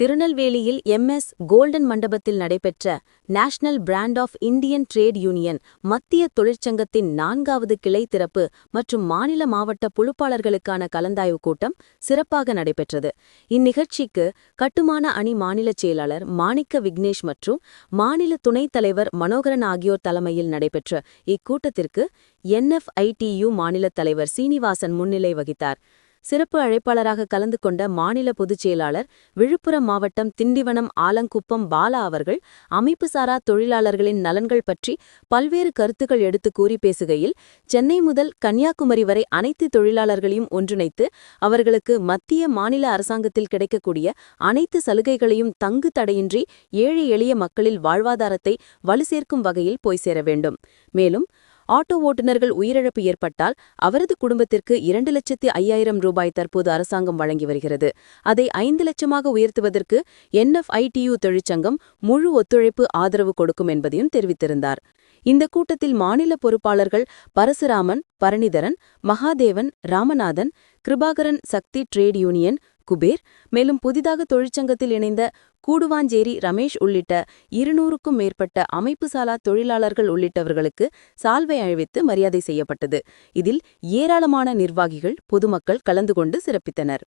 திருநெல்வேலியில் MS golden மண்டபத்தில் நடைபெற்ற national front of Indian trade union மத்திய தொழிற்சங்கத்தின் நான்காவது கிளை திறப்பு மற்றும் மாநில மாவட்ட பொழுப்பாளர்களுக்கான கலந்தாய்வு கூட்டம் சிறப்பாக நடைபெற்றது. இந்நிகழ்ச்சிக்கு கட்டுமான அணி மாநில செயலாளர் மாணிக்க விக்னேஷ் மற்றும் மாநில துணைத் தலைவர் மனோகரன் ஆகியோர் தலைமையில் நடைபெற்ற இக்கூட்டத்திற்கு என்எஃப்ஐடியு மாநில தலைவர் சீனிவாசன் முன்னிலை வகித்தார். சிறப்பு அழைப்பாளராக கலந்து கொண்ட மாநில பொதுச் செயலாளர் விழுப்புரம் மாவட்டம் திண்டிவனம் ஆலங்குப்பம் பாலா அவர்கள் அமைப்புசாரா தொழிலாளர்களின் நலன்கள் பற்றி பல்வேறு கருத்துக்கள் எடுத்து கூறி பேசுகையில் சென்னை முதல் கன்னியாகுமரி வரை அனைத்து தொழிலாளர்களையும் ஒன்றிணைத்து அவர்களுக்கு மத்திய மாநில அரசாங்கத்தில் கிடைக்கக்கூடிய அனைத்து சலுகைகளையும் தங்கு தடையின்றி ஏழை எளிய மக்களில் வாழ்வாதாரத்தை வலு சேர்க்கும் வகையில் போய் சேர வேண்டும். மேலும் ஆட்டோ ஓட்டுநர்கள் உயிரிழப்பு ஏற்பட்டால் அவரது குடும்பத்திற்கு இரண்டு லட்சத்து ஐயாயிரம் ரூபாய் தற்போது அரசாங்கம் வழங்கி வருகிறது. அதை ஐந்து லட்சமாக உயர்த்துவதற்கு என்எஃப்ஐடியு தொழிற்சங்கம் முழு ஒத்துழைப்பு ஆதரவு கொடுக்கும் என்பதையும் தெரிவித்திருந்தார். இந்த கூட்டத்தில் மாநில பொறுப்பாளர்கள் பரசுராமன் பரணிதரன் மகாதேவன் ராமநாதன் கிருபாகரன் சக்தி ட்ரேட் யூனியன் குபேர் மேலும் புதிதாக தொழிற்சங்கத்தில் இணைந்த கூடுவாஞ்சேரி ரமேஷ் உள்ளிட்ட இருநூறுக்கும் மேற்பட்ட அமைப்புசாலா தொழிலாளர்கள் உள்ளிட்டவர்களுக்கு சால்வை அழிவித்து மரியாதை செய்யப்பட்டது. இதில் ஏராளமான நிர்வாகிகள் பொதுமக்கள் கலந்து கொண்டு சிறப்பித்தனர்.